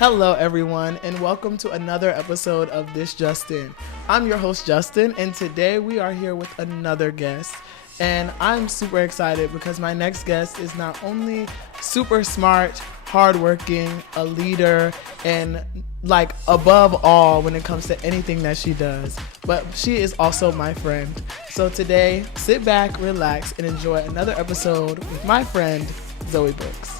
Hello, everyone, and welcome to another episode of This Justin. I'm your host, Justin, and today we are here with another guest. And I'm super excited because my next guest is not only super smart, hardworking, a leader, and like above all when it comes to anything that she does, but she is also my friend. So today, sit back, relax, and enjoy another episode with my friend, Zoey Brooks.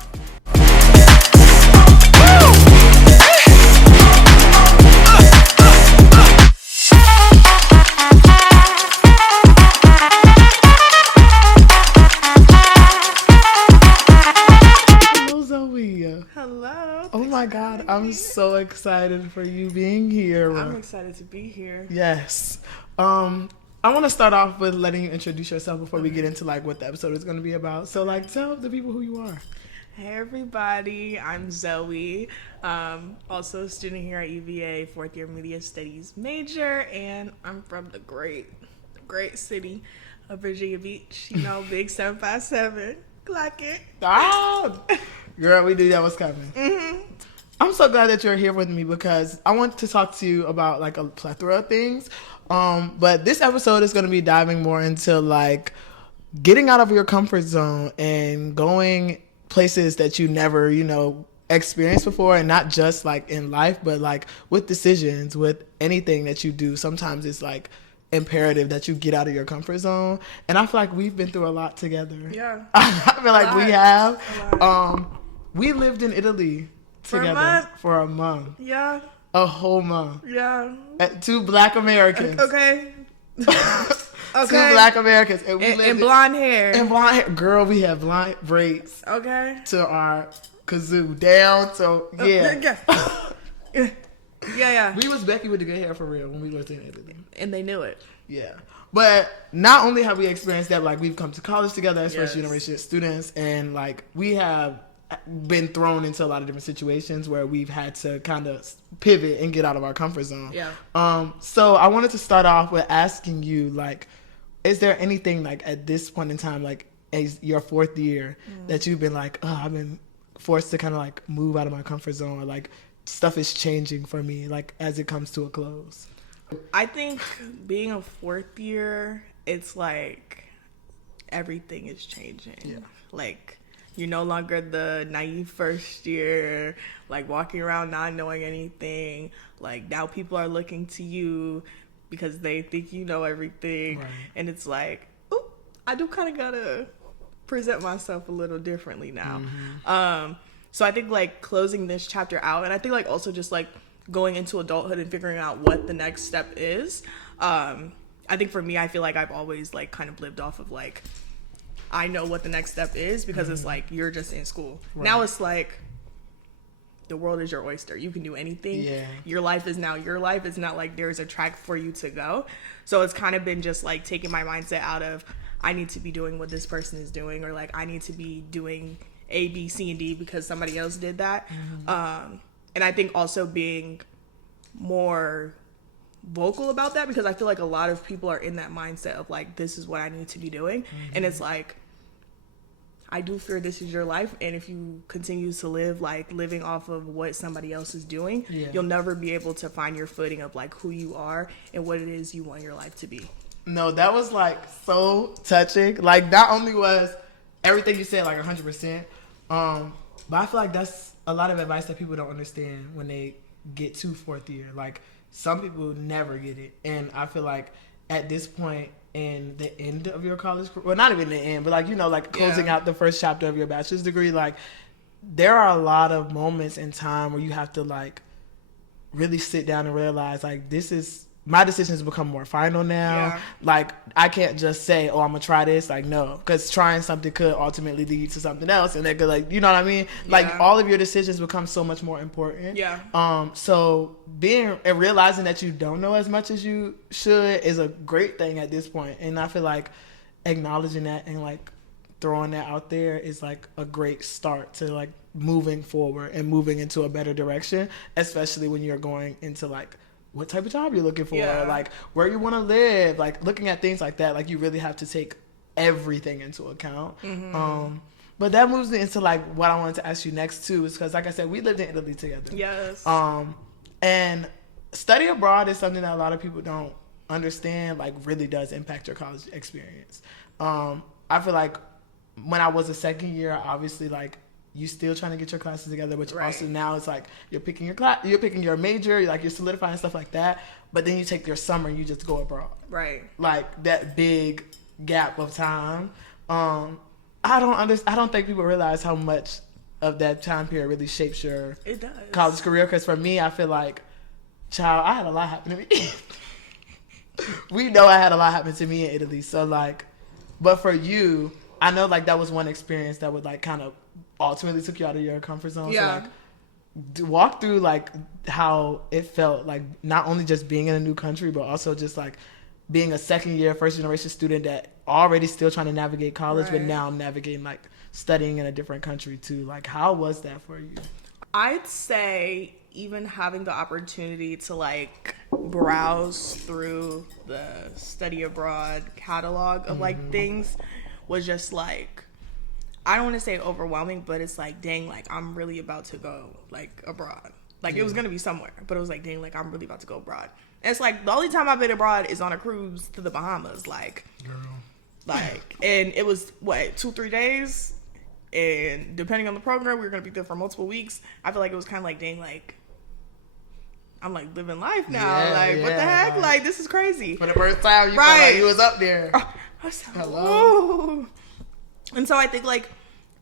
Hello. Oh my God, I'm so excited for you being here. I'm excited to be here. Yes. I want to start off with letting you introduce yourself before we get into like what the episode is going to be about. So like tell the people who you are. Hey everybody, I'm Zoey. Also a student here at UVA, fourth year media studies major, and I'm from the great city of Virginia Beach. You know, big 757. Clock it. Oh, girl, we knew that was coming. Mm-hmm. I'm so glad that you're here with me because I want to talk to you about like a plethora of things. But this episode is going to be diving more into like getting out of your comfort zone and going places that you never, experienced before, and not just like in life, but like with decisions, with anything that you do. Sometimes it's like imperative that you get out of your comfort zone, and I feel like we've been through a lot together. Yeah. I feel like we have. We lived in Italy together for a month. Yeah. A whole month. Yeah. Two Black Americans. Okay. Two Black Americans. And, and blonde hair. And blonde hair. Girl, we had blonde braids. Okay. To our kazoo down. So, yeah. Yeah. We was Becky with the good hair for real when we lived in Italy. And they knew it. Yeah. But not only have we experienced that, like we've come to college together as first generation students, and like we have been thrown into a lot of different situations where we've had to kind of pivot and get out of our comfort zone. Yeah. So I wanted to start off with asking you, like, is there anything like at this point in time, like as your fourth year, that you've been like, oh, I've been forced to kind of like move out of my comfort zone, or like stuff is changing for me, like as it comes to a close? I think being a fourth year, it's like everything is changing. Yeah. Like you're no longer the naive first year, like walking around not knowing anything. Like now people are looking to you because they think you know everything. Right. And it's like, ooh, I do kind of gotta present myself a little differently now. Mm-hmm. So I think like closing this chapter out, and I think like also just like going into adulthood and figuring out what the next step is. I think for me, I feel like I've always like kind of lived off of like, I know what the next step is because it's like, you're just in school. Right. Now it's like, the world is your oyster. You can do anything. Yeah. Your life is now your life. It's not like there's a track for you to go. So it's kind of been just like taking my mindset out of, I need to be doing what this person is doing, or like I need to be doing A, B, C, and D because somebody else did that. Mm-hmm. And I think also being more vocal about that, because I feel like a lot of people are in that mindset of like, this is what I need to be doing. Mm-hmm. And it's like, I do fear this is your life. And if you continue to live like living off of what somebody else is doing, you'll never be able to find your footing of like who you are and what it is you want your life to be. No, that was like so touching. Like not only was everything you said like 100%, but I feel like that's a lot of advice that people don't understand when they get to fourth year. Like some people never get it, and I feel like at this point in the end of your college, well, not even the end, but like like closing out the first chapter of your bachelor's degree, like there are a lot of moments in time where you have to like really sit down and realize like this is my decisions become more final now. Yeah. Like I can't just say, oh, I'm gonna try this. Like no, because trying something could ultimately lead to something else, and that could like, you know what I mean? Yeah. Like all of your decisions become so much more important. Yeah. So being and realizing that you don't know as much as you should is a great thing at this point, and I feel like acknowledging that and like throwing that out there is like a great start to like moving forward and moving into a better direction, especially when you're going into like what type of job you're looking for, like where you want to live, like looking at things like that. Like you really have to take everything into account. Mm-hmm. But that moves me into like what I wanted to ask you next too, is because like I said, we lived in Italy together. Yes. And study abroad is something that a lot of people don't understand, like really does impact your college experience. I feel like when I was a second year, obviously like you still trying to get your classes together, which also now it's like you're picking your class, you're picking your major, like you're solidifying stuff like that. But then you take your summer and you just go abroad. Right. Like that big gap of time. I don't think people realize how much of that time period really shapes your college career. Because for me, I feel like, child, I had a lot happen to me. We know I had a lot happen to me in Italy. So like, but for you, I know like that was one experience that would like kind of ultimately took you out of your comfort zone. Yeah. So like, walk through like how it felt like not only just being in a new country, but also just like being a second year, first generation student that already still trying to navigate college, but now I'm navigating like studying in a different country too. Like, how was that for you? I'd say even having the opportunity to like browse through the study abroad catalog of like things was just like, I don't want to say overwhelming, but it's like, dang, like I'm really about to go like abroad. Like it was going to be somewhere, but it was like, dang, like I'm really about to go abroad. And it's like the only time I've been abroad is on a cruise to the Bahamas. Like, girl. Like, and it was what, 2-3 days? And depending on the program, we were going to be there for multiple weeks. I feel like it was kind of like, dang, like, I'm like living life now. What the heck? Like, this is crazy. For the first time, you felt like you was up there. I was like, hello. And so I think like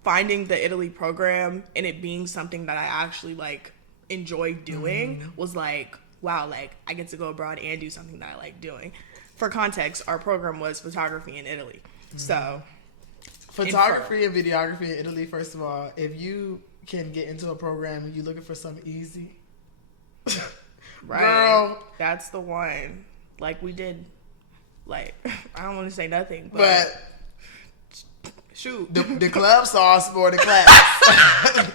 finding the Italy program and it being something that I actually like enjoy doing was like, wow, like I get to go abroad and do something that I like doing. For context, our program was photography in Italy. So photography and videography in Italy, first of all, if you can get into a program and you're looking for something easy, girl, that's the one. Like we did, like, I don't want to say nothing, but shoot. The club sauce for the class.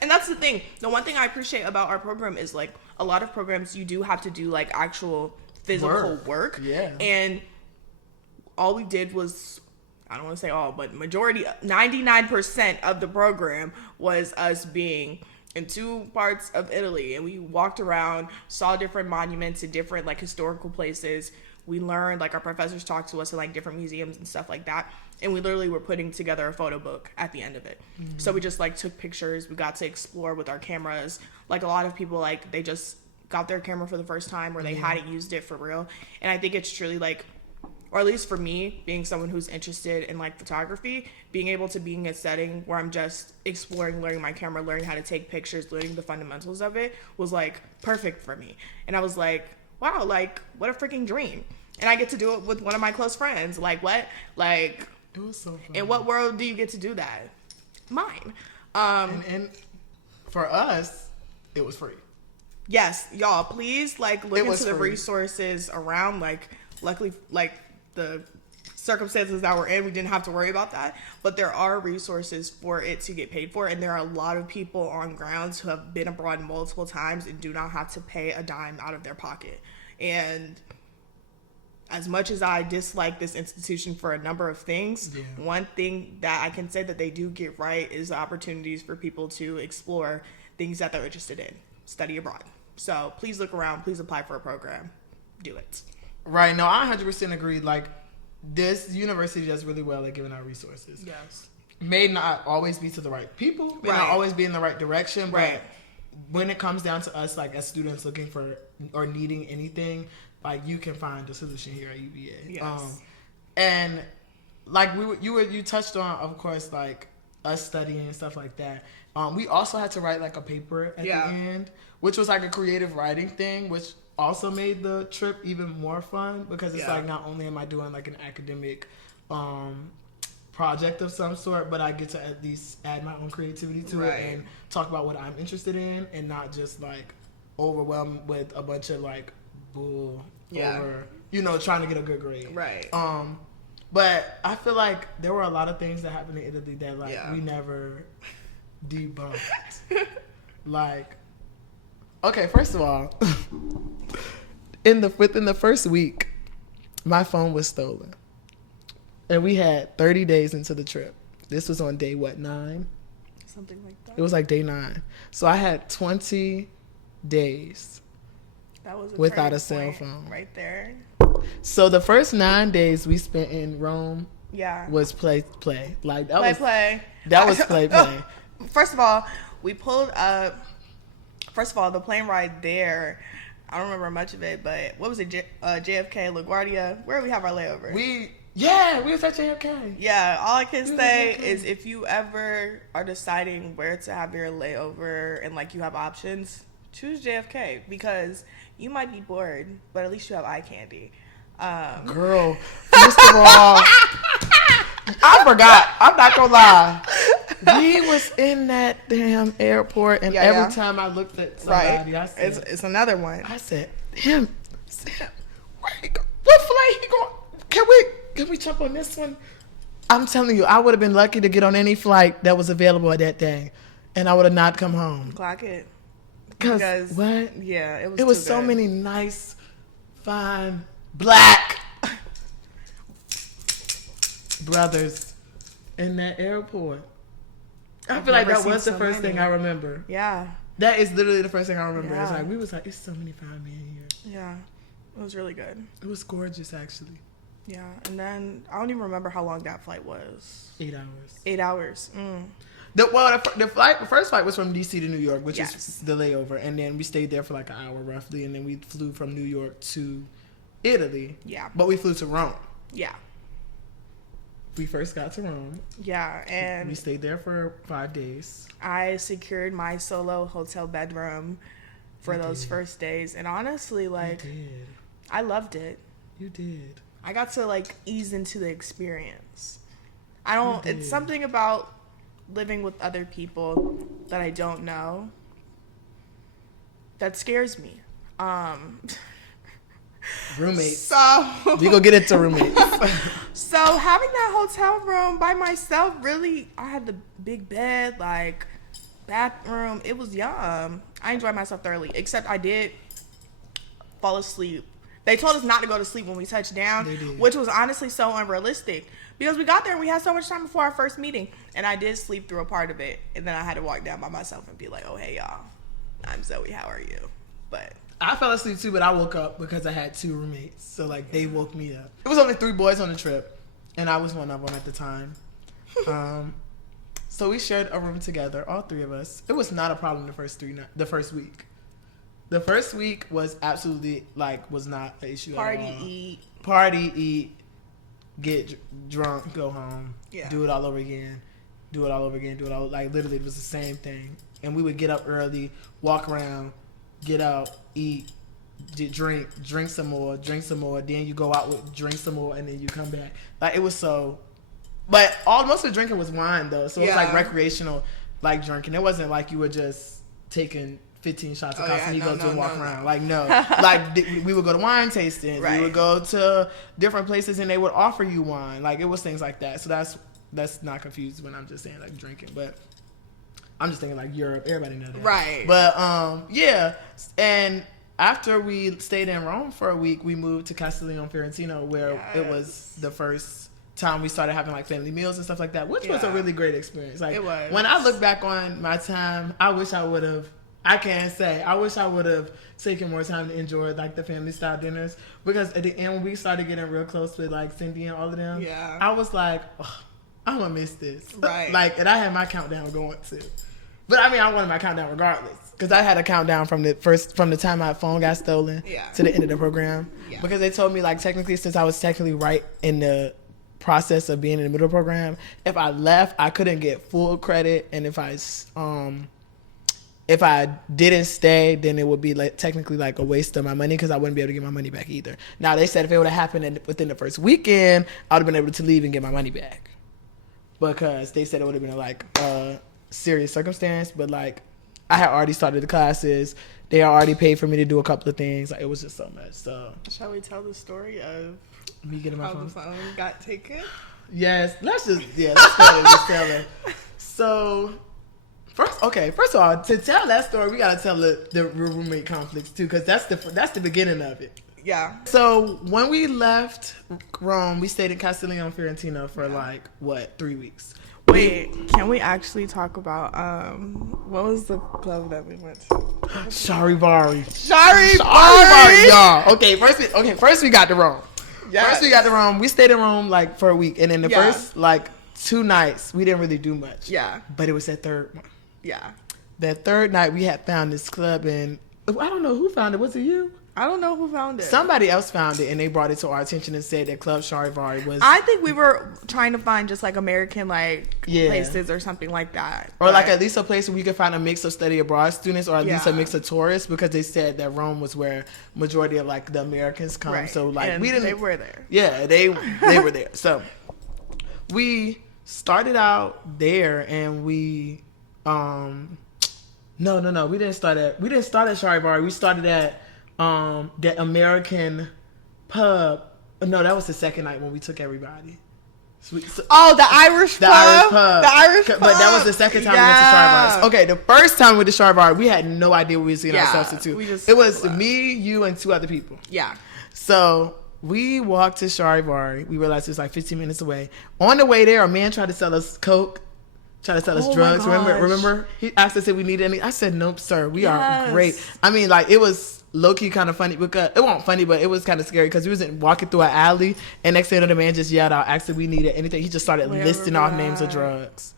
And that's the thing. The one thing I appreciate about our program is like a lot of programs you do have to do like actual physical work. Yeah. And all we did was, I don't want to say all, but majority, 99% of the program was us being in 2 parts of Italy. And we walked around, saw different monuments and different like historical places. We learned, like our professors talked to us in like different museums and stuff like that. And we literally were putting together a photo book at the end of it. So we just like took pictures. We got to explore with our cameras. Like a lot of people, like they just got their camera for the first time or they hadn't used it for real. And I think it's truly like, or at least for me, being someone who's interested in like photography, being able to be in a setting where I'm just exploring, learning my camera, learning how to take pictures, learning the fundamentals of it was like perfect for me. And I was like, wow, like what a freaking dream. And I get to do it with one of my close friends. Like what? Like, it was so fun. In what world do you get to do that? Mine. And for us, it was free. Yes, y'all, please like look into the resources around. Like, luckily, like the circumstances that we're in, we didn't have to worry about that. But there are resources for it to get paid for, and there are a lot of people on grounds who have been abroad multiple times and do not have to pay a dime out of their pocket. And as much as I dislike this institution for a number of things, one thing that I can say that they do get right is the opportunities for people to explore things that they're interested in, study abroad. So please look around, please apply for a program, do it. Right, no, I 100% agree. Like, this university does really well at giving out resources. Yes. May not always be to the right people, may not always be in the right direction, but when it comes down to us, like as students looking for or needing anything, like you can find a solution here at UVA. Yes. And like you touched on, of course, like us studying and stuff like that. We also had to write like a paper at the end, which was like a creative writing thing, which also made the trip even more fun because it's like not only am I doing like an academic project of some sort, but I get to at least add my own creativity to it and talk about what I'm interested in and not just like overwhelmed with a bunch of like bull over, you know, trying to get a good grade. Right. But I feel like there were a lot of things that happened in Italy that like we never debunked. Like, okay, first of all, within the first week, my phone was stolen. And we had 30 days into the trip. This was on day, 9? Something like that. It was like day 9. So I had 20 days That was without a cell phone. Right there. So the first 9 days we spent in Rome Yeah. was play. Like that Play. That was play. First of all, we pulled up. First of all, the plane ride there, I don't remember much of it, but what was it? JFK, LaGuardia, where we have our layover. We was at JFK. Yeah, all I can say is if you ever are deciding where to have your layover and like you have options, choose JFK because you might be bored, but at least you have eye candy. Girl, first of all, I forgot. I'm not gonna lie. We was in that damn airport, and every time I looked at somebody, I said, it's another one. I said, Sam, where he go? What flight he going? Can we jump on this one? I'm telling you, I would have been lucky to get on any flight that was available at that day, and I would have not come home. Clock it. Because what? Yeah, it was so many nice, fine, black brothers in that airport. I feel like that was the first thing I remember. Yeah. That is literally the first thing I remember. Yeah. It's like, we was like, it's so many fine men here. Yeah. It was really good. It was gorgeous, actually. Yeah. And then, I don't even remember how long that flight was. 8 hours. 8 hours. The first flight was from D.C. to New York, which is the layover. And then we stayed there for like an hour roughly. And then we flew from New York to Italy. Yeah. But we flew to Rome. Yeah. We first got to Rome. Yeah, and we stayed there for 5 days. I secured my solo hotel bedroom for those first days, and honestly, like, I loved it. You did. I got to like ease into the experience. It's something about living with other people that I don't know that scares me. Roommates. So we gonna get into roommates. So having that hotel room by myself, really, I had the big bed, like bathroom. It was yum. I enjoyed myself thoroughly, except I did fall asleep. They told us not to go to sleep when we touched down, which was honestly so unrealistic because we got there and we had so much time before our first meeting, and I did sleep through a part of it, and then I had to walk down by myself and be like, "Oh, hey y'all, I'm Zoey. How are you?" But I fell asleep too, but I woke up because I had 2 roommates. So, like, they woke me up. It was only 3 boys on the trip, and I was one of them at the time. So we shared a room together, all 3 of us. It was not a problem the first week. The first week was absolutely, like, was not an issue at all. Party, eat, get drunk, go home, do it all over again, like, literally, it was the same thing. And we would get up early, walk around, get out, eat, drink some more, then you go out drink some more, and then you come back. Like, it was so, but most of the drinking was wine though, so it was like recreational, like, drinking. It wasn't like you were just taking 15 shots of Casamigos and walk around. Like, no. Like, we would go to wine tastings, we would go to different places and they would offer you wine. Like, it was things like that. So that's not confused when I'm just saying like drinking, but I'm just thinking like Europe. Everybody knows that. Right. But, yeah. And after we stayed in Rome for a week, we moved to Castiglione Fiorentino, where it was the first time we started having like family meals and stuff like that, which was a really great experience. Like, it was. When I look back on my time, I wish I would have taken more time to enjoy like the family style dinners, because at the end when we started getting real close with like Cindy and all of them, I was like, oh, I'm gonna miss this. Right. Like, and I had my countdown going too. But I mean, I wanted my countdown regardless, because I had a countdown from the time my phone got stolen to the end of the program. Yeah. Because they told me, like, technically, since I was technically right in the process of being in the middle program, if I left, I couldn't get full credit, and if I didn't stay, then it would be like technically like a waste of my money, because I wouldn't be able to get my money back either. Now, they said if it would have happened within the first weekend, I would have been able to leave and get my money back, because they said it would have been like serious circumstance. But like, I had already started the classes, they already paid for me to do a couple of things. Like, it was just so much. So shall we tell the story of me getting my phone? The phone got taken? Yes, let's go ahead and just tell it. So first of all, to tell that story, we gotta tell the roommate conflicts too, because that's the beginning of it. Yeah. So when we left Rome, we stayed in Castiglione Fiorentino for 3 weeks. Wait, can we actually talk about what was the club that we went to? Charivari, Charivari, y'all. First we got the room. Yes. First we got the room. We stayed in room like for a week, and then the first like 2 nights we didn't really do much. Yeah. But it was that third one. Yeah. That third night we had found this club, and I don't know who found it. Was it you? I don't know who found it. Somebody else found it, and they brought it to our attention and said that Club Charivari was. I think we were trying to find just like American places or something like that, or like at least a place where we could find a mix of study abroad students, or at least a mix of tourists, because they said that Rome was where majority of like the Americans come. Right. So like and we didn't. They were there. Yeah, they were there. So we started out there, and we no, we didn't start at Charivari. We started at that American pub. No, that was the second night when we took everybody. The Irish pub. But that was the second time we went to Charivari. Okay, the first time we went to Charivari, we had no idea what we were seeing ourselves into. It was me, you, and 2 other people. Yeah. So we walked to Charivari. We realized it was like 15 minutes away. On the way there, a man tried to sell us coke. Try to sell us drugs. Remember? He asked us if we needed any. I said, nope, sir. We are great. I mean, like, it was low-key kind of funny because it wasn't funny, but it was kind of scary because we was walking through an alley, and next thing you know, the man just yelled out, asked if we needed anything. He just started listing off names of drugs.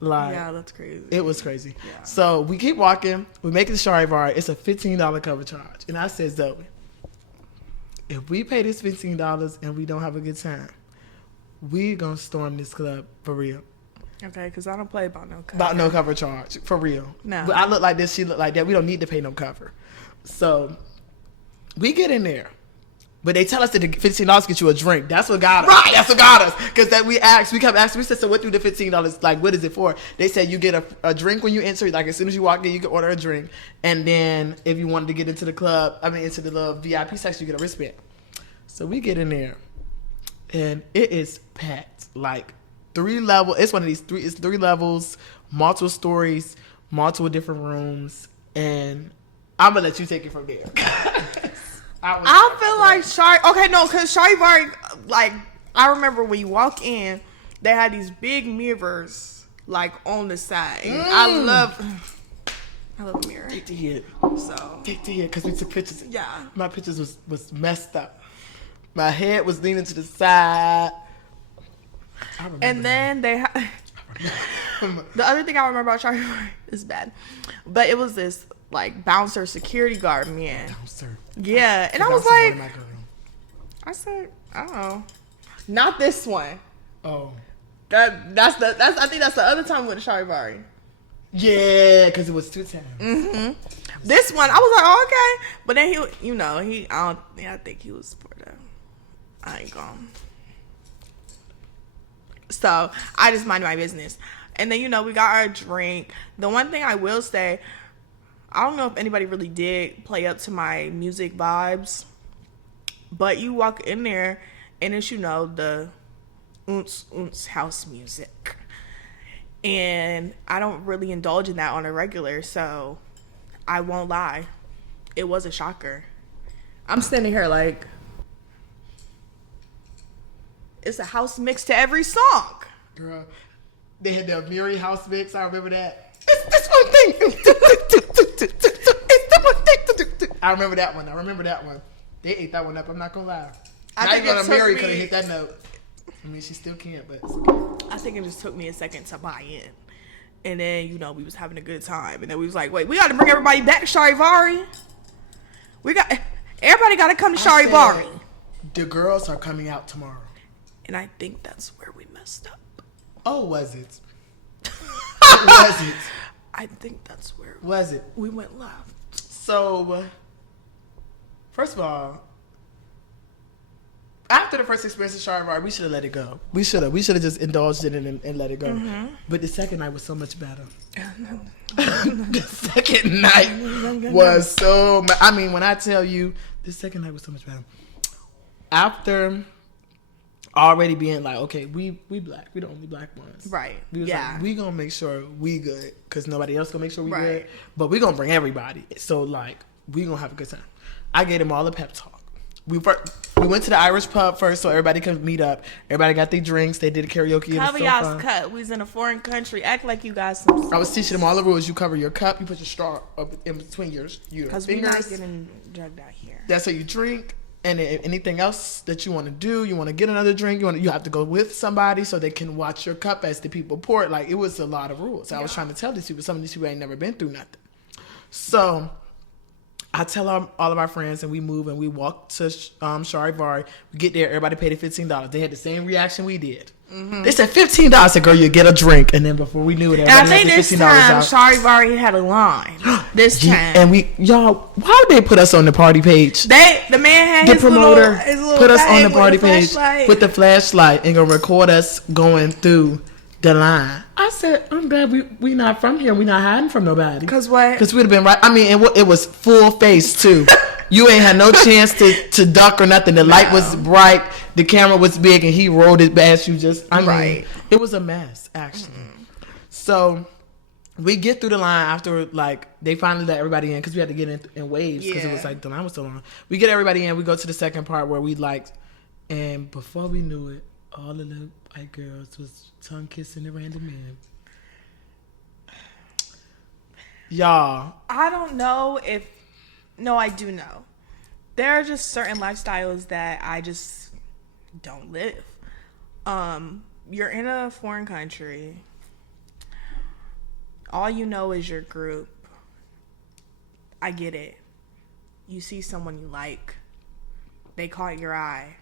Like, yeah, that's crazy. It was crazy. Yeah. So we keep walking. We make it to Charivari. It's a $15 cover charge. And I said, Zoey, if we pay this $15 and we don't have a good time, we gonna storm this club for real. Okay, because I don't play about no cover. About no cover charge, for real. No. But I look like this, she look like that. We don't need to pay no cover. So we get in there. But they tell us that the $15 get you a drink. That's what got us. Right. That's what got us. Because that we kept asking. We said, so what do the $15, like, what is it for? They said you get a drink when you enter. Like, as soon as you walk in, you can order a drink. And then if you wanted to get into the club, into the little VIP section, you get a wristband. So we get in there. And it is packed. Like, 3 levels. It's one of these 3. It's 3 levels, multiple stories, multiple different rooms, and I'm gonna let you take it from there. I feel like because Charivari, like, I remember when you walk in, they had these big mirrors like on the side. I love a mirror. Take the hit. Take the hit because we took pictures. Yeah, my pictures was messed up. My head was leaning to the side. And then the other thing I remember about Charivari is bad, but it was this like bouncer security guard man. Bouncer. Yeah, and I was like, I said, oh, not this one. Oh, I think that's the other time we went to Charivari. Yeah, because it was 2 times. Mm-hmm. This one, I was like, oh, okay, but then I think he was for the. I ain't gone. So I just minded my business. And then, we got our drink. The one thing I will say, I don't know if anybody really did play up to my music vibes, but you walk in there and it's, the oonce house music. And I don't really indulge in that on a regular, so I won't lie. It was a shocker. I'm standing here like, it's a house mix to every song. Girl, they had the Miri house mix. I remember that. It's this one thing. It's the one thing. I remember that one. They ate that one up. I'm not gonna lie. I think Miri could have hit that note. I mean, she still can't, but it's okay. I think it just took me a second to buy in. And then, we was having a good time. And then we was like, wait, we got to bring everybody back to Charivari. Everybody got to come to Charivari. The girls are coming out tomorrow. And I think that's where we messed up. Oh, was it? Was it? I think that's where was it? We went left. So, first of all, after the first experience at Charivari, we should have let it go. We should have just indulged in it and let it go. Mm-hmm. But the second night was so much better. The second night was so. When I tell you, the second night was so much better. After already being like, okay, we black. We the only black ones. Right. We was like, we gonna make sure we good because nobody else gonna make sure we good. But we gonna bring everybody. So like, we gonna have a good time. I gave them all a pep talk. we went to the Irish pub first so everybody could meet up. Everybody got their drinks. They did a karaoke. Cover y'all's cup. We was in a foreign country. Act like you got some. I was teaching them all the rules. You cover your cup. You put your straw up in between your fingers. Because we're not getting drugged out here. That's how you drink. And anything else that you want to do, you want to get another drink, you have to go with somebody so they can watch your cup as the people pour it. Like, it was a lot of rules. I was trying to tell these people, some of these people ain't never been through nothing. So I tell all of our friends, and we move and we walk to Charivari. We get there, everybody paid the $15. They had the same reaction we did. Mm-hmm. They said $15. I said, girl, you get a drink. And then before we knew it, everybody and I think this time Charivari had a line. This time, and y'all, why would they put us on the party page? The man had his promoter little put us on the party page flashlight. with the flashlight and gonna record us going through the line. I said, I'm glad we not from here. We not hiding from nobody. Cause what? Because we'd have been right. I mean, it was full face too. You ain't had no chance to duck or nothing. The light was bright. The camera was big, and he rolled it past you. It was a mess, actually. Mm-hmm. So we get through the line after, like, they finally let everybody in because we had to get in waves because it was like the line was so long. We get everybody in. We go to the second part where we and before we knew it, all of the white girls was tongue kissing the random men. Y'all, I don't know if. No, I do know. There are just certain lifestyles that I just don't live. You're in a foreign country. All you know is your group. I get it. You see someone you like. They caught your eye.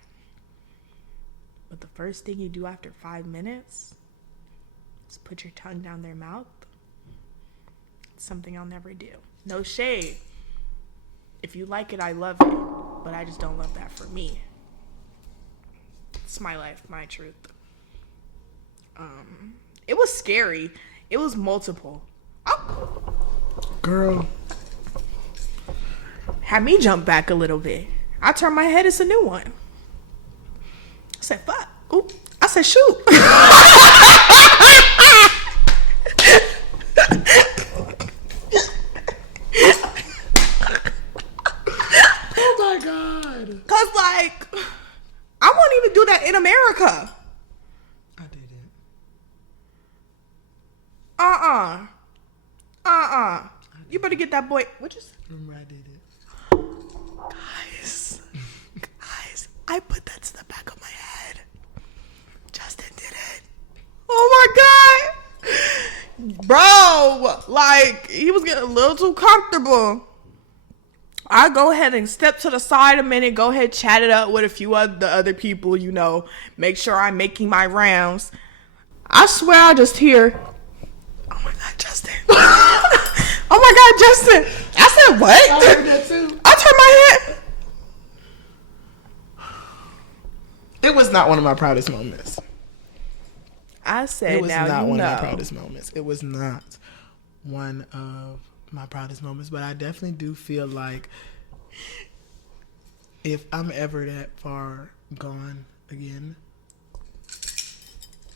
But the first thing you do after 5 minutes is put your tongue down their mouth. It's something I'll never do. No shade. If you like it, I love it. But I just don't love that for me. It's my life, my truth. It was scary. It was multiple. Oh. Girl. Had me jump back a little bit. I turned my head, it's a new one. I said, fuck. Oop. I said, shoot. Oh my God. Cause like, I won't even do that in America. I did it. You better get that boy. What you say? Remember I did it. Guys, I put that to the back of my head. Justin did it. Oh my God. Bro, like, he was getting a little too comfortable. I go ahead and step to the side a minute, go ahead, chat it up with a few of the other people, you know, make sure I'm making my rounds. I swear I just hear, oh my God, Justin. Oh my God, Justin. I said, what? I heard that too. I turned my head. It was not one of my proudest moments. I said, it was now not you one know. of my proudest moments. It was not one of my proudest moments, but I definitely do feel like if I'm ever that far gone again,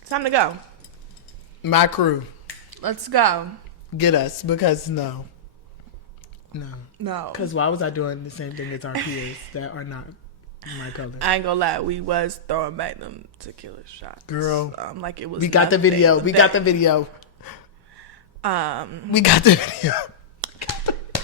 Time to go. my crew, Let's go. get us, because no, No. because why was I doing the same thing as our peers that are not my color? I ain't gonna lie, we was throwing back them tequila shots. Girl, like it was. we got the video. We got the video. We got the video.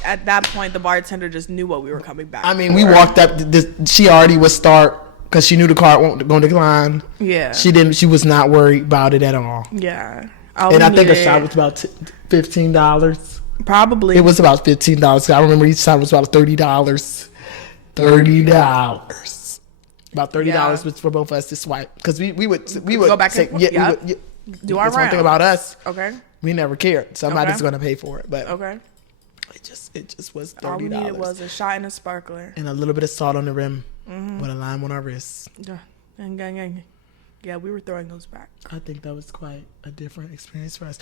At that point, the bartender just knew what we were coming back. I mean, we walked up. She already was start because she knew the card won't go decline. Yeah. She didn't. She was not worried about it at all. Yeah. And I think a shot was about $15. Probably. It was about $15. I remember each time was about $30. $30. About $30 was for both of us to swipe because we would go back say, and forth. yeah, Yep. we would, Do our that's one thing round. about us. Okay. We never cared. Somebody's Okay. going to pay for it, but Okay. it just was $30. All we needed was a shot and a sparkler. And a little bit of salt on the rim with a lime on our wrists. Yeah, we were throwing those back. I think that was quite a different experience for us.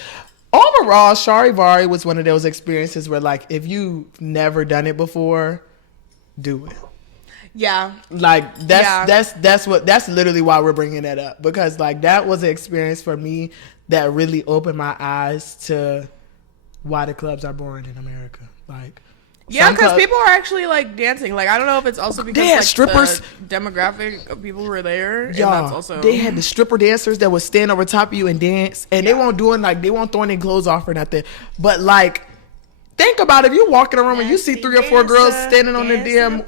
Overall, Charivari was one of those experiences where, like, if you've never done it before, do it. Yeah. Like, that's literally why we're bringing that up, because, like, that was an experience for me that really opened my eyes to why the clubs are boring in America. Like, Yeah, because people are actually like dancing. Like I don't know if it's also because they had like, strippers. The demographic of people who were there. And Y'all, that's also they had the stripper dancers that would stand over top of you and dance, and they weren't doing like they weren't throwing their clothes off or nothing. But like, think about it, if you walk in a room and you see 3 or 4 girls standing on the damn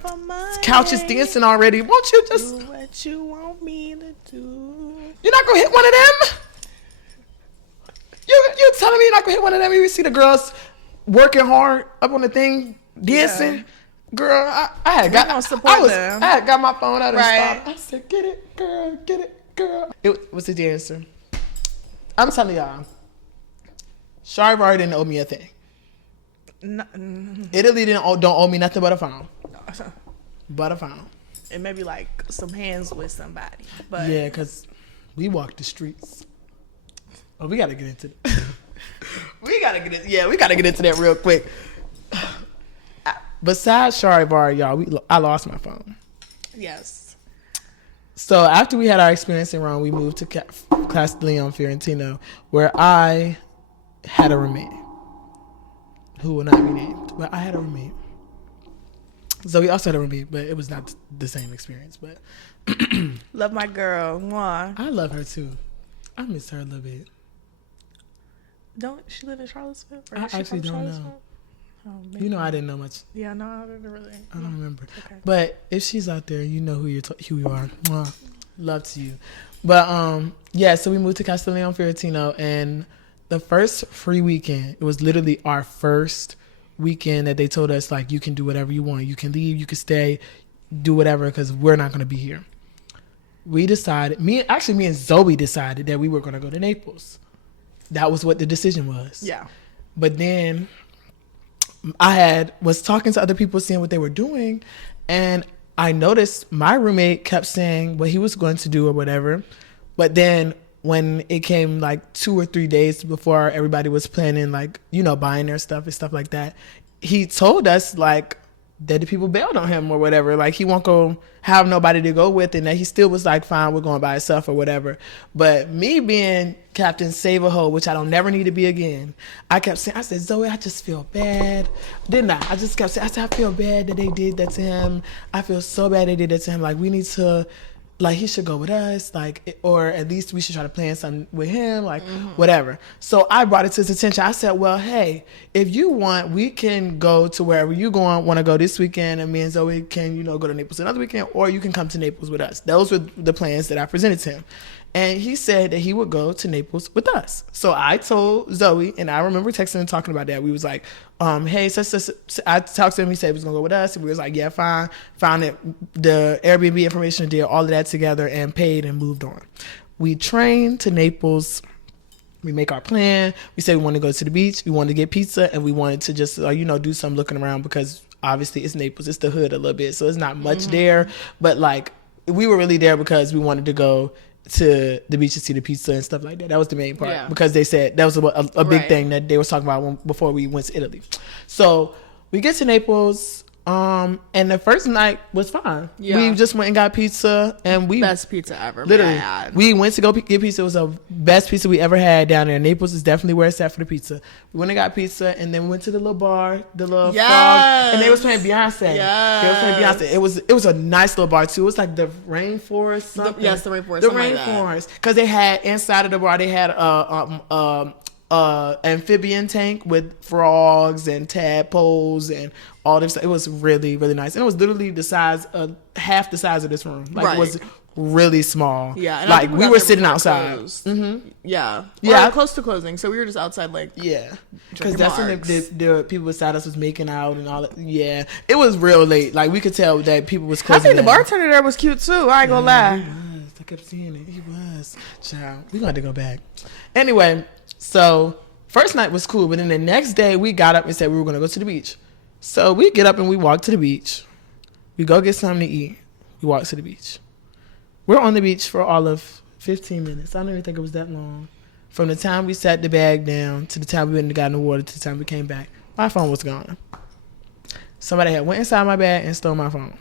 couches dancing already, won't you just do what you want me to do? You're not gonna hit one of them? You're telling me you're not gonna hit one of them? You see the girls working hard up on the thing, dancing. Yeah. Girl, I had got my phone out and stopped. I said, get it, girl. It was a dancer. I'm telling y'all, Charivari didn't owe me a thing. Italy don't owe me nothing but a phone. But a phone. And maybe like some hands with somebody. But yeah, because we walked the streets. Oh, we gotta get into that. we gotta get into that real quick. Besides Charivari, y'all, I lost my phone. Yes. So after we had our experience in Rome, we moved to Castiglione Fiorentino, where I had a roommate who will not be named, but I had a roommate. Zoe also had a roommate, but it was not the same experience. But love my girl. Mwah. I love her too. I miss her a little bit. Don't she live in Charlottesville? Or I actually don't know. Oh, you know, I didn't know much. Yeah, no, I didn't really. I don't remember. Okay. But if she's out there, you know who you are. Mwah. Love to you. But yeah, so we moved to Castiglione Fiorentino, and the first free weekend, it was literally our first weekend that they told us, like, you can do whatever you want. You can leave, you can stay, do whatever, because we're not going to be here. We decided, me and Zoey decided that we were going to go to Naples. That was what the decision was. Yeah. But then I was talking to other people, seeing what they were doing, and I noticed my roommate kept saying what he was going to do or whatever. But then when it came like 2 or 3 days before everybody was planning, like, you know, buying their stuff and stuff like that, he told us like that the people bailed on him or whatever. Like he won't go have nobody to go with, and that he still was like, fine, we're going by himself or whatever. But me being Captain Save a Hoe, which I don't never need to be again, I kept saying, I said, Zoe, I just feel bad. Didn't I? I just kept saying, I said, I feel bad that they did that to him. I feel so bad they did that to him. Like, we need to, like, he should go with us, like, or at least we should try to plan something with him, like, whatever. So I brought it to his attention. I said, well, hey, if you want, we can go to wherever you want to go this weekend, and me and Zoe can, you know, go to Naples another weekend, or you can come to Naples with us. Those were the plans that I presented to him. And he said that he would go to Naples with us. So I told Zoe, and I remember texting and talking about that. We was like, hey, I talked to him. He said he was going to go with us. And we was like, yeah, fine. Found it, the Airbnb information, did all of that together and paid and moved on. We trained to Naples. We make our plan. We said we wanted to go to the beach. We wanted to get pizza, and we wanted to just, you know, do some looking around, because obviously it's Naples. It's the hood a little bit. So it's not much there. But like, we were really there because we wanted to go to the beach to see the pizza and stuff like that. That was the main part, because they said that was a big thing that they was talking about before we went to Italy. So we get to Naples, and the first night was fine. Yeah. We just went and got pizza, and best pizza ever. Literally, we went to go get pizza. It was the best pizza we ever had down there. Naples is definitely where it's at for the pizza. We went and got pizza, and then we went to the little bar, the little frog, and they was playing Beyonce. Yes. They was playing Beyonce. It was a nice little bar too. It was like the rainforest. Something. The rainforest. The rainforest, because they had inside of the bar, they had amphibian tank with frogs and tadpoles and all this stuff. It was really, really nice, and it was literally the size of half the size of this room. Like, it was really small. Yeah, and like we were sitting outside. Yeah, close to closing. So we were just outside, like, because that's when the people beside us was making out and all that. Yeah, it was real late. Like, we could tell that people was closing. I think the bartender there was cute too. I ain't gonna lie. He was. I kept seeing it. He was. Child, we got to go back. Anyway, so first night was cool, but then the next day we got up and said we were gonna go to the beach. So we get up and we walk to the beach. We go get something to eat. We walk to the beach. We're on the beach for all of 15 minutes. I don't even think it was that long. From the time we sat the bag down to the time we went and got in the water to the time we came back, my phone was gone. Somebody had went inside my bag and stole my phone.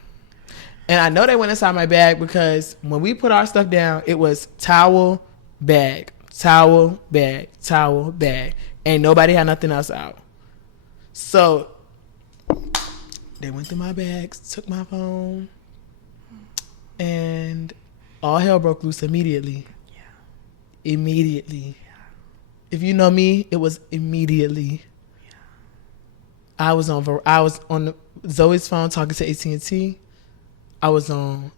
And I know they went inside my bag because when we put our stuff down, it was towel, bag, towel, bag, towel, bag. Ain't nobody had nothing else out. So They went through my bags, took my phone, and all hell broke loose immediately. Yeah. Immediately. Yeah. If you know me, it was immediately. Yeah. I was on Zoey's phone talking to AT&T. I was on,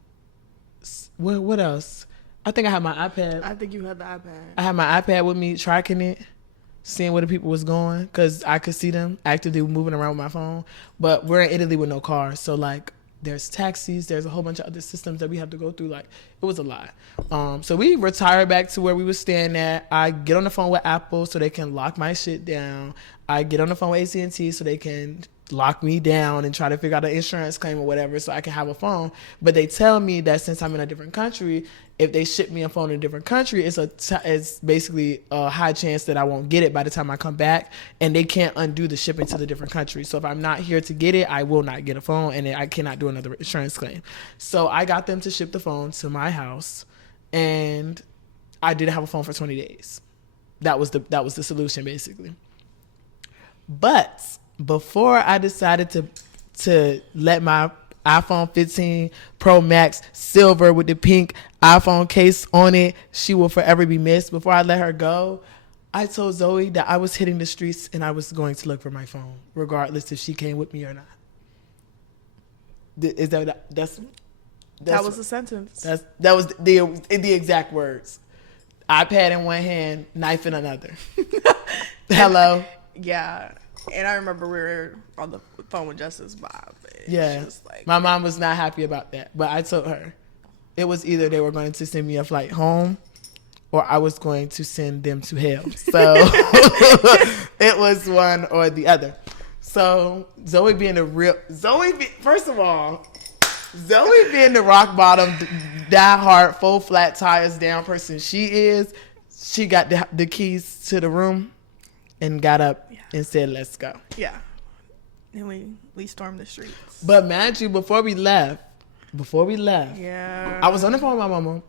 what else? I think I had my iPad. I think you had the iPad. I had my iPad with me, tracking it, seeing where the people was going, because I could see them actively moving around with my phone. But we're in Italy with no cars, so like there's taxis, there's a whole bunch of other systems that we have to go through. Like it was a lot. So we retired back to where we were staying at. I get on the phone with Apple so they can lock my shit down. I get on the phone with AT&T so they can lock me down and try to figure out an insurance claim or whatever so I can have a phone. But they tell me that since I'm in a different country, if they ship me a phone in a different country, it's basically a high chance that I won't get it by the time I come back, and they can't undo the shipping to the different country. So if I'm not here to get it, I will not get a phone, and I cannot do another insurance claim. So I got them to ship the phone to my house, and I didn't have a phone for 20 days. That was the solution, basically. But before I decided to let my iPhone 15 Pro Max silver with the pink iPhone case on it, she will forever be missed. Before I let her go, I told Zoey that I was hitting the streets and I was going to look for my phone, regardless if she came with me or not. That was the sentence. That was the exact words. iPad in one hand, knife in another. Hello. Yeah. And I remember we were on the phone with Justice Bob. Yeah. My mom was not happy about that. But I told her it was either they were going to send me a flight home or I was going to send them to hell. So it was one or the other. So Zoey being first of all, Zoey being the rock bottom, die hard, full flat tires down person she is, she got the keys to the room and got up and said, let's go. Yeah. And we stormed the streets. But mind you, before we left, yeah, I was on the phone with my mama,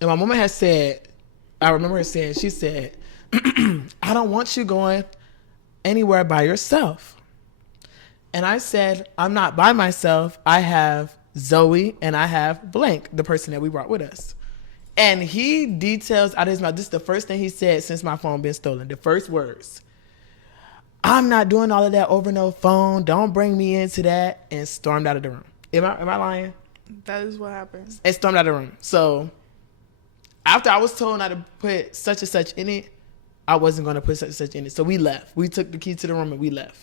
and my mama had said, I remember her saying, she said, I don't want you going anywhere by yourself. And I said, I'm not by myself. I have Zoey and I have blank, the person that we brought with us. And he details out of his mouth, this is the first thing he said since my phone been stolen. The first words, I'm not doing all of that over no phone. Don't bring me into that. And stormed out of the room. Am I lying? That is what happened. And stormed out of the room. So after I was told not to put such and such in it, I wasn't going to put such and such in it. So we left. We took the key to the room and we left.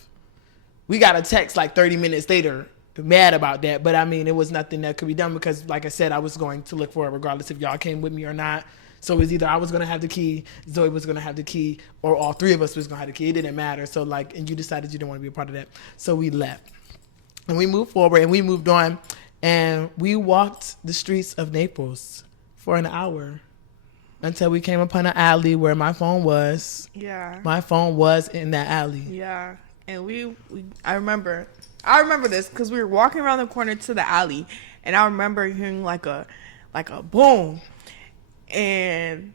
We got a text like 30 minutes later, mad about that. But I mean, it was nothing that could be done because, like I said, I was going to look for it regardless if y'all came with me or not. So it was either I was going to have the key, Zoey was going to have the key, or all three of us was going to have the key. It didn't matter. So like, and you decided you didn't want to be a part of that. So we left. And we moved forward and we moved on. And we walked the streets of Naples for an hour until we came upon an alley where my phone was. Yeah. My phone was in that alley. Yeah. And I remember this because we were walking around the corner to the alley, and I remember hearing like a boom. And,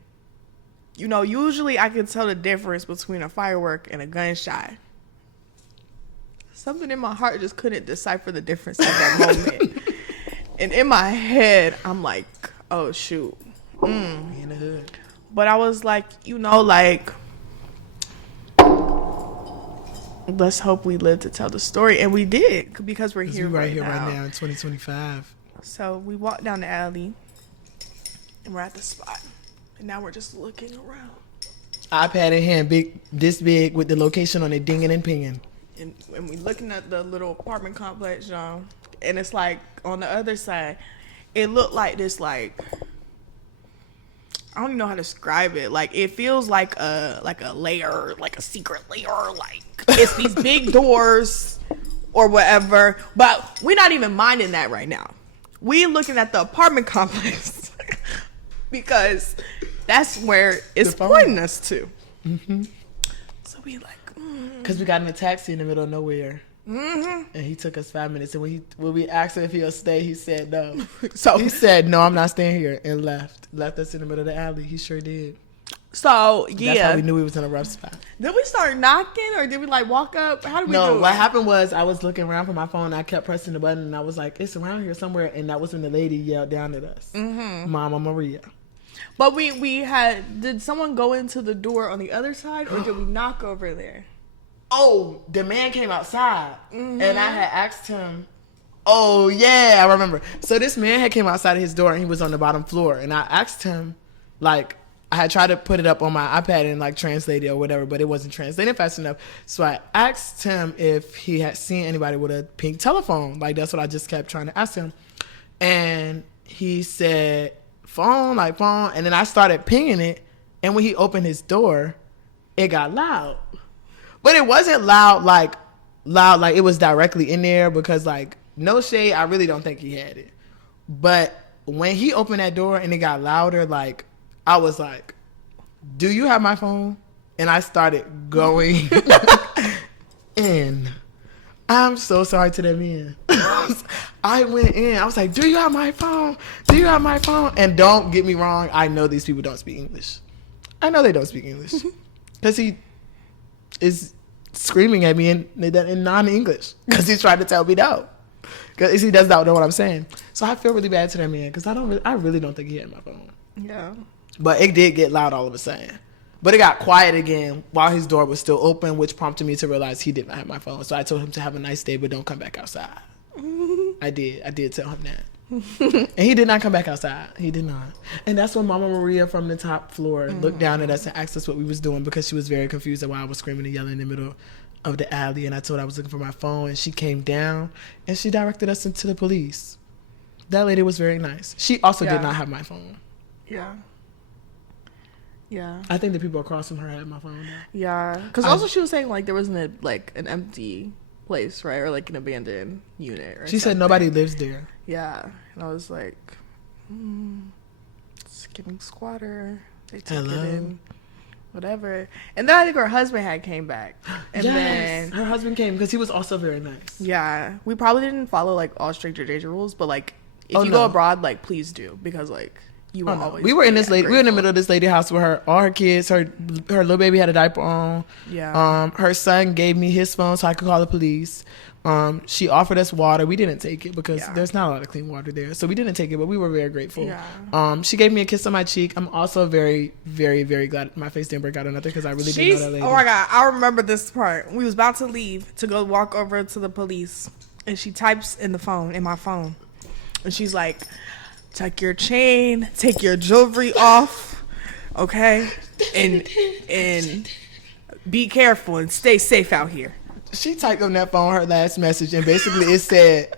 you know, usually I can tell the difference between a firework and a gunshot. Something in my heart just couldn't decipher the difference at that moment. And in my head, I'm like, oh, shoot. In the hood. But I was like, you know, like, let's hope we live to tell the story. And we did, because we're here right now in 2025. So we walked down the alley. And we're at the spot. And now we're just looking around. iPad in hand, this big, with the location on it, dinging and pinging. And we looking at the little apartment complex, y'all. And it's like, on the other side, it looked like this, like, I don't even know how to describe it. Like, it feels like a lair, like a secret lair. Like, it's these big doors or whatever. But we're not even minding that right now. We're looking at the apartment complex. Because that's where it's pointing us to. Mm-hmm. So we like... Because we got in a taxi in the middle of nowhere. Mm-hmm. And he took us 5 minutes. And when we asked him if he'll stay, he said no. So he said, no, I'm not staying here. And left us in the middle of the alley. He sure did. So That's how we knew we was in a rough spot. Did we start knocking or did we like walk up? How did we do No, it? what happened was I was looking around for my phone. And I kept pressing the button, and I was like, "It's around here somewhere." And that was when the lady yelled down at us, "Mama Maria." But we had. Did someone go into the door on the other side, or did we knock over there? Oh, the man came outside, and I had asked him. Oh yeah, I remember. So this man had came outside of his door, and he was on the bottom floor, and I asked him, like, I had tried to put it up on my iPad and like translate it or whatever, but it wasn't translating fast enough. So I asked him if he had seen anybody with a pink telephone. Like, that's what I just kept trying to ask him. And he said, phone. And then I started pinging it. And when he opened his door, it got loud. But it wasn't loud like it was directly in there, because like, no shade, I really don't think he had it. But when he opened that door and it got louder, like, I was like, "Do you have my phone?" And I started going in. I'm so sorry to that man. I went in. I was like, "Do you have my phone? Do you have my phone?" And don't get me wrong, I know these people don't speak English. I know they don't speak English. Because he is screaming at me in non-English. Because he's trying to tell me no. Because he does not know what I'm saying. So I feel really bad to that man, because I really don't think he had my phone. Yeah. But it did get loud all of a sudden. But it got quiet again while his door was still open, which prompted me to realize he did not have my phone. So I told him to have a nice day, but don't come back outside. I did tell him that. And he did not come back outside. He did not. And that's when Mama Maria from the top floor looked down at us and asked us what we was doing, because she was very confused at why I was screaming and yelling in the middle of the alley. And I told her I was looking for my phone, and she came down and she directed us into the police. That lady was very nice. She also did not have my phone. Yeah. Yeah. I think the people across from her had my phone now. Yeah. Because also she was saying like there wasn't like an empty place, right? Or like an abandoned unit. Or she said nobody lives there. Yeah. And I was like, it's getting squatter. They took Hello? it in. Whatever. And then I think her husband had came back. And then her husband came because he was also very nice. Yeah. We probably didn't follow like all stranger danger rules, but like if you no. go abroad, like please do, because like you will always. We were in this lady. grateful. We were in the middle of this lady house with all her kids. Her little baby had a diaper on. Yeah. Her son gave me his phone so I could call the police. She offered us water. We didn't take it because there's not a lot of clean water there, so we didn't take it. But we were very grateful. Yeah. She gave me a kiss on my cheek. I'm also very, very, very glad my face didn't break out or nothing, because I really didn't know that lady. Oh my God, I remember this part. We was about to leave to go walk over to the police, and she types in my phone, and she's like, "Tuck your chain, take your jewelry off, okay, and be careful and stay safe out here." She typed on that phone her last message, and basically it said,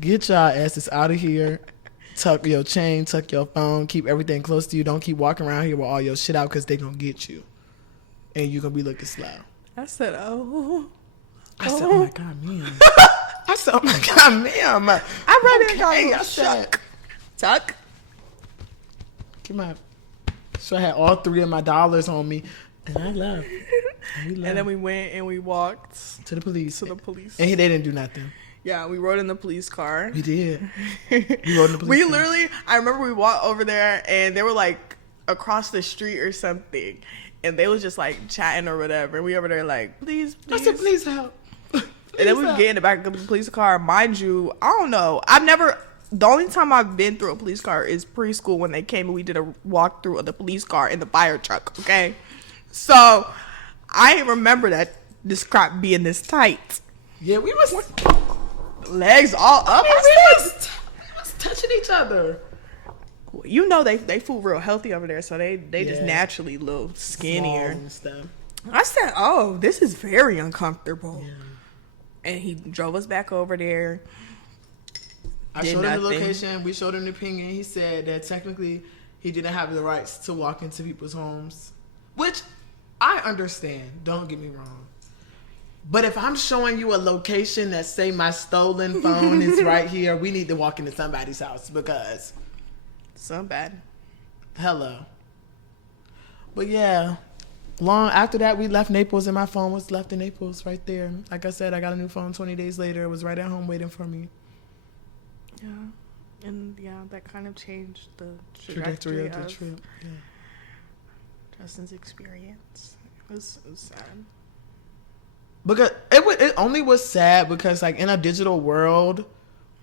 "Get y'all asses out of here. Tuck your chain, tuck your phone, keep everything close to you. Don't keep walking around here with all your shit out, because they gonna get you. And you gonna be looking slow." I said, "Oh." I said, "Oh my God, ma'am." I said, "Oh my God, ma'am." I read it. I said, "Tuck." So I had all three of my dollars on me, and I left. And then we went and we walked to the police. And they didn't do nothing. Yeah, we rode in the police car. We did. We rode in the police car. Literally, I remember we walked over there and they were like across the street or something. And they was just like chatting or whatever. And we over there like, please. I said, "Please help." And then we get in the back of the police car. Mind you, I don't know. The only time I've been through a police car is preschool when they came and we did a walk through of the police car in the fire truck, okay? So, I remember that this crap being this tight. Yeah, we was... Legs all up. We was touching each other. You know they food real healthy over there, so they just naturally a little skinnier. And stuff. I said, "Oh, this is very uncomfortable." Yeah. And he drove us back over there. I showed him the location. We showed him the ping, and he said that technically he didn't have the rights to walk into people's homes, which I understand. Don't get me wrong. But if I'm showing you a location that say my stolen phone is right here, we need to walk into somebody's house, because so bad. Hello. But yeah, long after that, we left Naples, and my phone was left in Naples right there. Like I said, I got a new phone 20 days later. It was right at home waiting for me. Yeah. And yeah, that kind of changed the trajectory of the trip. Yeah. Justin's experience. It was sad. Because it only was sad because, like, in a digital world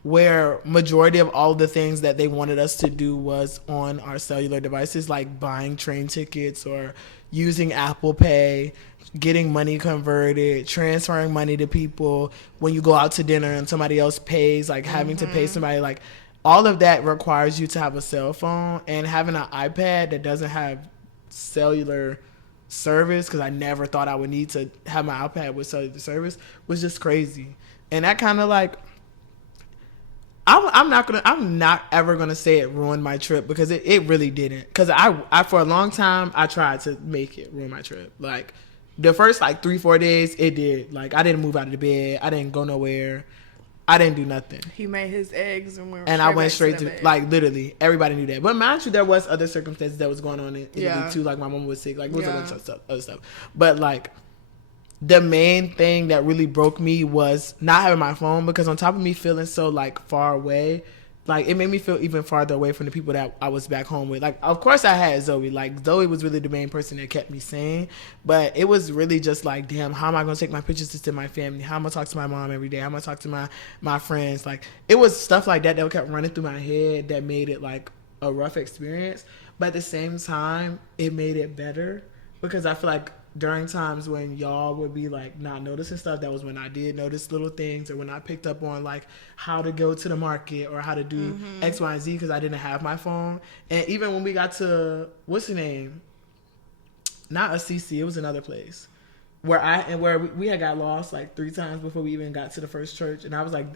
where majority of all the things that they wanted us to do was on our cellular devices, like buying train tickets or using Apple Pay, getting money converted, transferring money to people when you go out to dinner and somebody else pays, like having to pay somebody, like all of that requires you to have a cell phone, and having an iPad that doesn't have cellular service, because I never thought I would need to have my iPad with cellular service, was just crazy. And that kind of like, I'm not ever gonna say it ruined my trip, because it really didn't. Because I for a long time I tried to make it ruin my trip. Like the first like 3-4 days it did. Like I didn't move out of the bed, I didn't go nowhere, I didn't do nothing. He made his eggs and I went straight to like literally everybody knew that. But mind you, there was other circumstances that was going on in Italy too. Like my mom was sick, like it was a bunch of other stuff. But like the main thing that really broke me was not having my phone, because on top of me feeling so like far away, like it made me feel even farther away from the people that I was back home with. Like of course I had Zoey. Like Zoey was really the main person that kept me sane, but it was really just like, damn, how am I gonna take my pictures to my family? How am I gonna talk to my mom every day? How am I gonna talk to my friends? Like it was stuff like that kept running through my head that made it like a rough experience. But at the same time, it made it better, because I feel like during times when y'all would be like not noticing stuff, that was when I did notice little things, or when I picked up on like how to go to the market or how to do X, Y, and Z, because I didn't have my phone. And even when we got to, what's the name? Not Assisi, it was another place where we had got lost like 3 times before we even got to the first church, and I was like,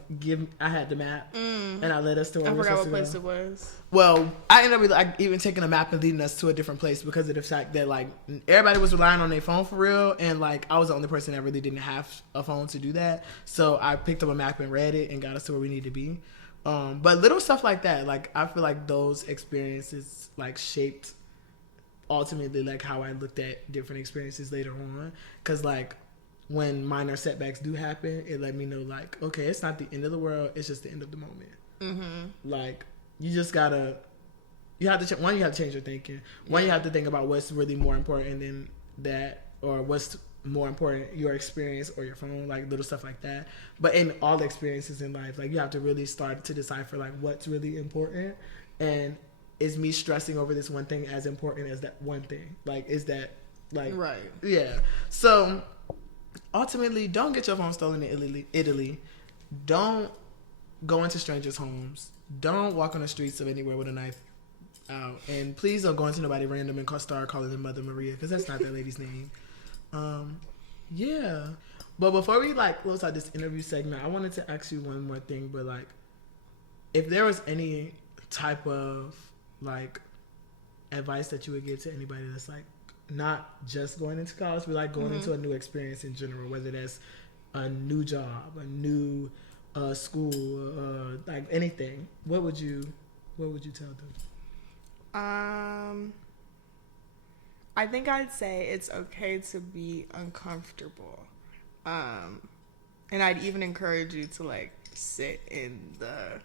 I had the map, and I led us to where I we were forgot supposed what to place go. it was. Well, I ended up like even taking a map and leading us to a different place, because of the fact that like everybody was relying on their phone for real, and like I was the only person that really didn't have a phone to do that. So I picked up a map and read it and got us to where we need to be. But little stuff like that, like I feel like those experiences like shaped ultimately like how I looked at different experiences later on. Because like when minor setbacks do happen, it let me know like, okay, it's not the end of the world, it's just the end of the moment. Like you just gotta, you have to change your thinking. You have to think about what's really more important than that, or what's more important, your experience or your phone, like little stuff like that. But in all experiences in life, like you have to really start to decipher like what's really important, and is me stressing over this one thing as important as that one thing? Like is that like right? Yeah. So ultimately, don't get your phone stolen in Italy. Don't go into strangers' homes. Don't walk on the streets of anywhere with a knife out. And please don't go into nobody random and start calling them Mother Maria, because that's not that lady's name. Yeah. But before we like close out this interview segment, I wanted to ask you one more thing. But like, if there was any type of like advice that you would give to anybody that's like not just going into college, but like going into a new experience in general, whether that's a new job, a new school, like anything, what would you tell them? I think I'd say it's okay to be uncomfortable, and I'd even encourage you to like sit in the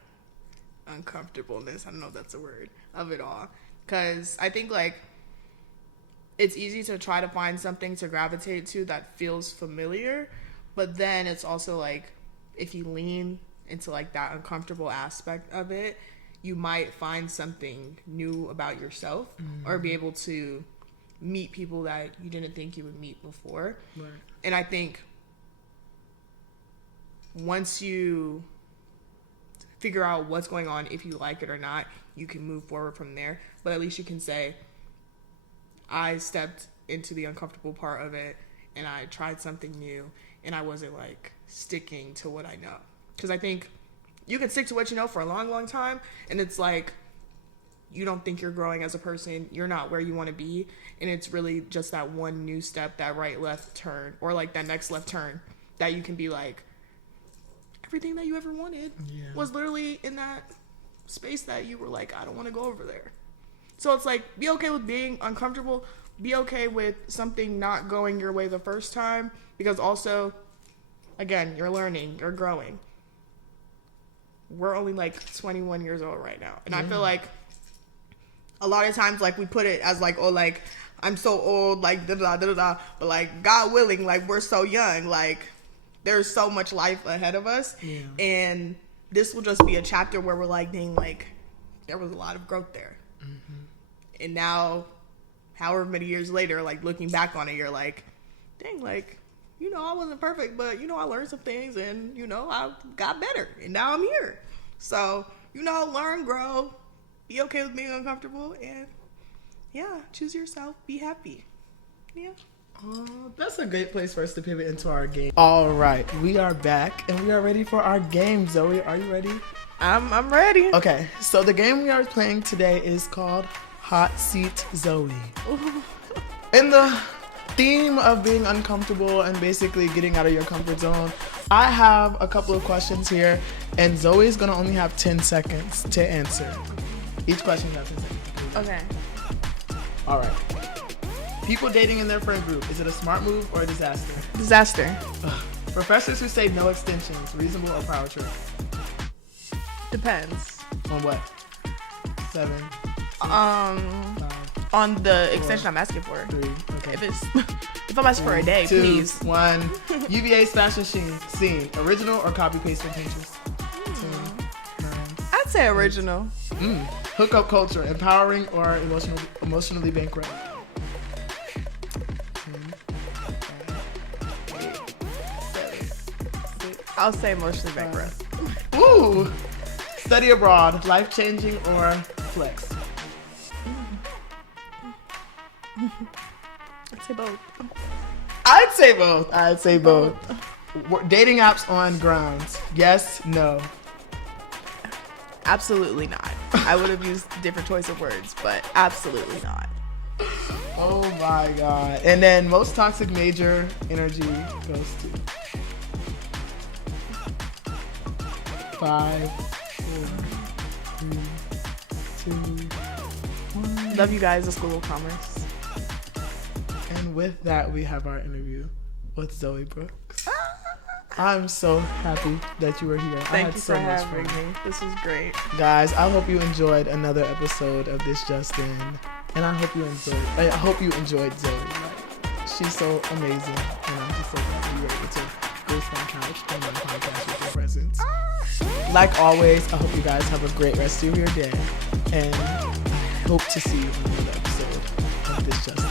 uncomfortableness, I don't know if that's a word, of it all, because I think like it's easy to try to find something to gravitate to that feels familiar, but then it's also like if you lean into like that uncomfortable aspect of it, you might find something new about yourself, or be able to meet people that you didn't think you would meet before. Right. And I think once you figure out what's going on, if you like it or not, you can move forward from there. But at least you can say, I stepped into the uncomfortable part of it and I tried something new, and I wasn't like sticking to what I know. Because I think you can stick to what you know for a long, long time, and it's like you don't think you're growing as a person, you're not where you want to be, and it's really just that one new step, that right left turn, or like that next left turn, that you can be like, everything that you ever wanted was literally in that space that you were like, I don't want to go over there. So it's like, be okay with being uncomfortable, be okay with something not going your way the first time, because also, again, you're learning, you're growing. We're only like 21 years old right now, and I feel like a lot of times like we put it as like, oh, like I'm so old, like, da-da-da-da-da. But, like, God willing, like, we're so young. Like, there's so much life ahead of us. Yeah. And this will just be a chapter where we're like, dang, like, there was a lot of growth there. Mm-hmm. And now, however many years later, like, looking back on it, you're like, dang, like, you know, I wasn't perfect, but, you know, I learned some things and, you know, I got better. And now I'm here. So, you know, learn, grow, be okay with being uncomfortable, and, yeah, choose yourself, be happy. Yeah. That's a great place for us to pivot into our game. All right, we are back, and we are ready for our game. Zoe, are you ready? I'm ready. Okay, so the game we are playing today is called Hotseat Zoey. In the theme of being uncomfortable and basically getting out of your comfort zone, I have a couple of questions here, and Zoe's gonna only have 10 seconds to answer. Each question you have 10 seconds. Okay. All right. People dating in their friend group, is it a smart move or a disaster? Disaster. Professors who say no extensions, reasonable or power trip? Depends. On what? 7, 6, 5, On the 4, extension I'm asking for. 3. Okay. If I'm asking for a day, 2, please. 1. UVA's fashion scene, original or copy paste from Pinterest? 10, 9. I'd say original. Hookup culture, empowering or emotionally bankrupt? 10, 9, 8, 7, 6. I'll say emotionally bankrupt. Ooh! Study abroad, life-changing or flex? I'd say both. I'd say both. Dating apps on grounds, yes, no? Absolutely not. I would have used different choice of words, but absolutely not. Oh my God. And then most toxic major energy goes to 5, 4, 3, 2, 1. Love you guys, the School of Commerce. And with that, we have our interview with Zoey Brooks. I'm so happy that you were here. Thank you for having me. This was great. Guys, I hope you enjoyed another episode of This Just In. And I hope you enjoyed Zoey. Like, she's so amazing. And I'm just so glad you were able to grace my couch and my podcast with your presence. Like always, I hope you guys have a great rest of your day. And I hope to see you in another episode of This Just In.